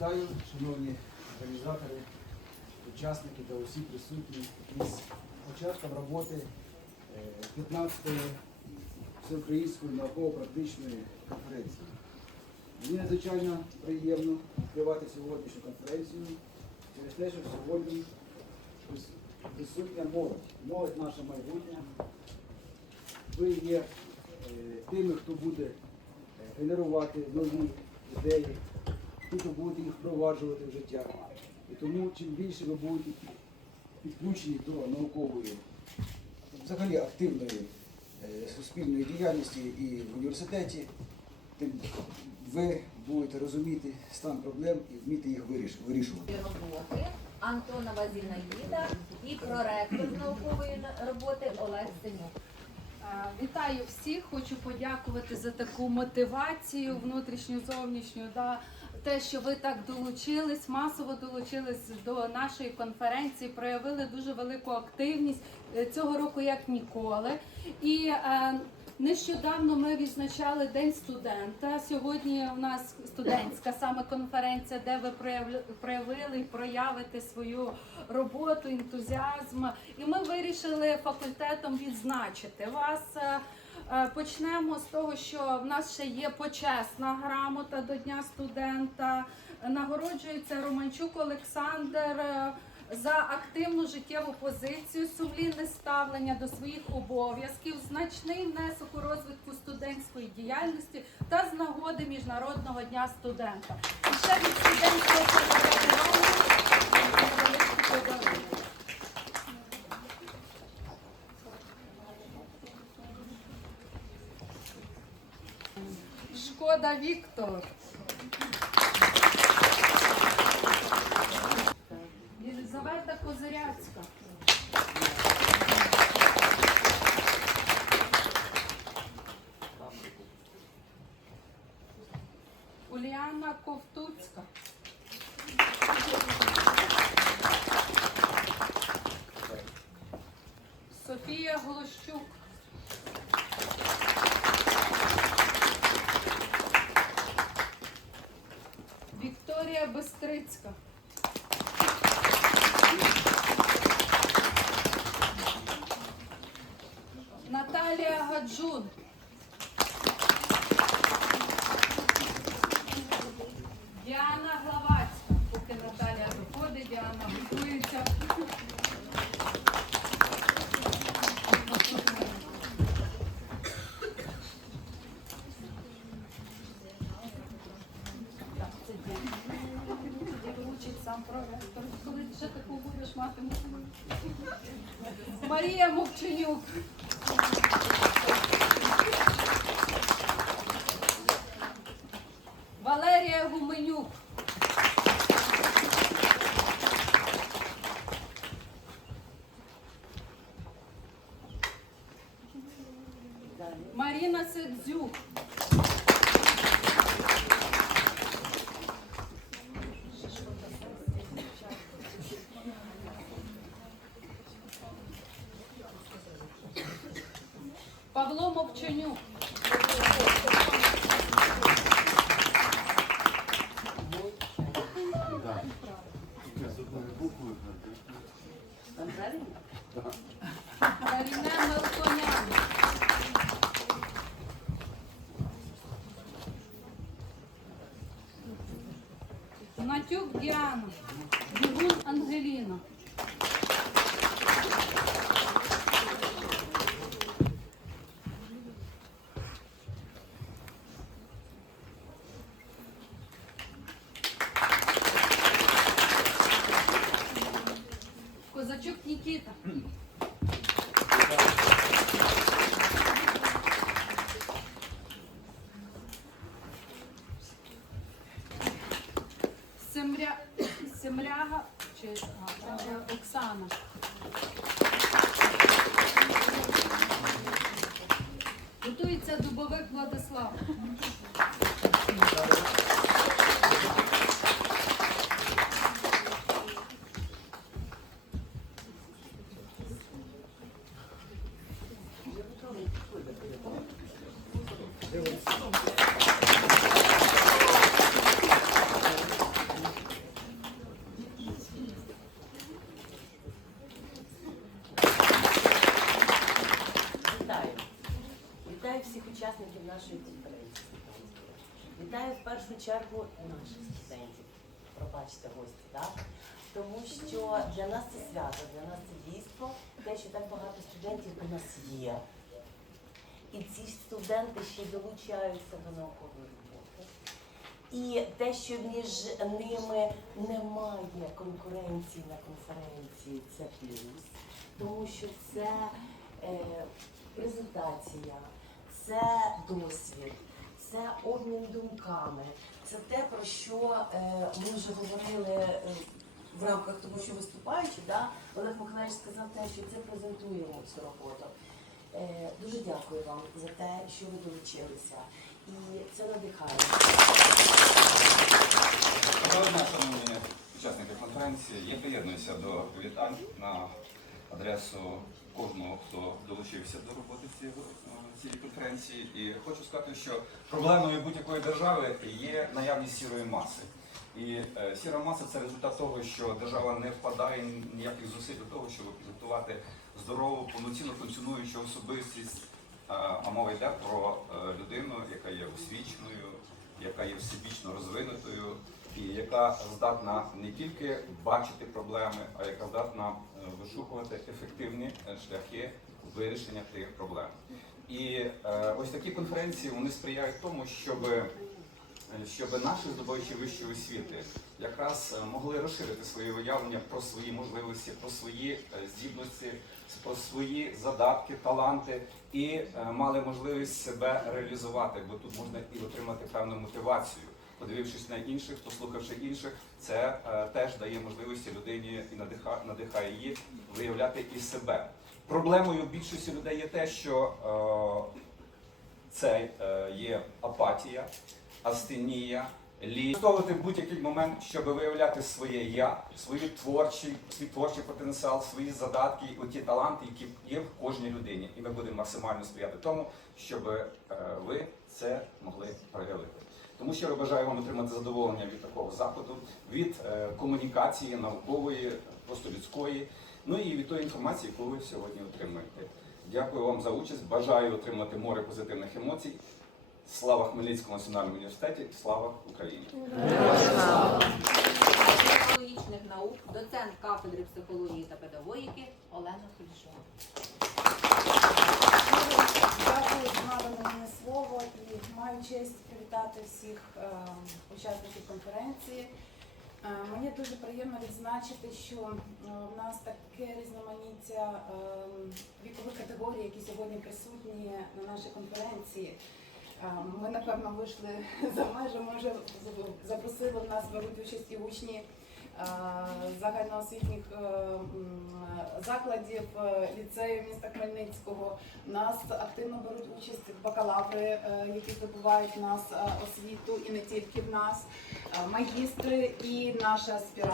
Вітаю, шановні організатори, учасники та усі присутні із початком роботи е, 15-ї всеукраїнської науково-практичної конференції. Мені надзвичайно приємно відкривати сьогоднішню конференцію через те, що сьогодні присутня молодь. Молодь наше майбутнє. Ви є е, тими, хто буде е, генерувати нові ідеї, ті, хто будете їх впроваджувати в життя. І тому чим більше ви будете підключені до наукової, взагалі активної е, суспільної діяльності і в університеті, тим ви будете розуміти стан проблем і вміти їх виріш- вирішувати. роботи Антонова Зінаїда і проректор наукової роботи Олег Синюк. Е, Вітаю всіх! Хочу подякувати за таку мотивацію внутрішню, зовнішню. Да, те, що ви так долучились, масово долучились до нашої конференції, проявили дуже велику активність е, цього року, як ніколи. І е, нещодавно ми відзначали День студента. Сьогодні у нас студентська саме конференція, де ви проявили і проявите свою роботу, ентузіазм. І ми вирішили факультетом відзначити вас. Е, Почнемо з того, що в нас ще є почесна грамота до Дня студента. Нагороджується Романчук Олександр е, за активну життєву позицію, сумлінне ставлення до своїх обов'язків, значний внесок у розвитку студентської діяльності та з нагоди Міжнародного дня студента. І ще від студентського самоврядування Шкода Віктор. Єлизавета Козиряцька. Вікторія Бестрицька. Наталія Гаджун. Діана Главацька. Поки Наталія виходить, Діана готується. Так, це Діана. Вручить сам проректор. Коли ще таку будеш мати. Марія Мовченюк. Валерія Гуменюк. Павло Мовчанюк. Маріне Мелконян. Діана. Бігун Ангеліна. Семряга чи Оксана. Готується дубовик Владислав. Нашої конференції. Вітаю в першу чергу наших студентів. Пробачте гості, так? Тому що для нас це свято, для нас це дійство, те, що так багато студентів у нас є. І ці студенти ще долучаються до наукової роботи. І те, що між ними немає конкуренції на конференції, це плюс, тому що це е, презентація, це досвід, це обмін думками, це те, про що е, ми вже говорили е, в рамках того, що виступаючи, да? Олег Миколаївич сказав те, що це презентуємо цю роботу. Е, дуже дякую вам за те, що ви долучилися. І це надихає. Шановні учасники конференції. Я приєднуюся до вітань на адресу кожного, хто долучився до роботи е, цієї конференції. І хочу сказати, що проблемою будь-якої держави є наявність сірої маси. І е, сіра маса це результат того, що держава не вкладає ніяких зусиль до того, щоб підготувати здорову, повноцінно функціонуючу особистість. А мова йде про е, людину, яка є освіченою, яка є всебічно розвинутою, яка здатна не тільки бачити проблеми, а яка здатна е, вишукувати ефективні е, шляхи вирішення тих проблем. І е, ось такі конференції вони сприяють тому, щоб, щоб наші здобувачі вищої освіти якраз могли розширити своє уявлення про свої можливості, про свої здібності, про свої задатки, таланти і мали можливість себе реалізувати, бо тут можна і отримати певну мотивацію. Подивившись на інших, послухавши інших, це е, теж дає можливості людині і надихає, надихає її виявляти і себе. Проблемою більшості людей є те, що е, це е, є апатія, астенія, лінь. Використовувати будь-який момент, щоб виявляти своє я, свої творчі, свій творчий потенціал, свої задатки, оті таланти, які є в кожній людині. І ми будемо максимально сприяти тому, щоб е, ви це могли проявити. Тому щиро бажаю вам отримати задоволення від такого заходу, від е, комунікації наукової, просто людської, ну і від тої інформації, яку ви сьогодні отримуєте. Дякую вам за участь. Бажаю отримати море позитивних емоцій. Слава Хмельницькому національному університеті, слава Україні! психологічних наук, доцент кафедри психології та педагогіки Олена Кулішова. Дякую за надане мені слово і маю честь привітати всіх е, учасників конференції. Е, мені дуже приємно відзначити, що е, в нас таке різноманіття е, вікових категорій, які сьогодні присутні на нашій конференції. Ми напевно вийшли за межі, може запросили в нас беруть участь і учні загальноосвітніх е, закладів е, ліцею міста Хмельницького. Нас активно беруть участь бакалаври, е, які здобувають нас е, освіту, і не тільки в нас, е, магістри і наші аспіранти.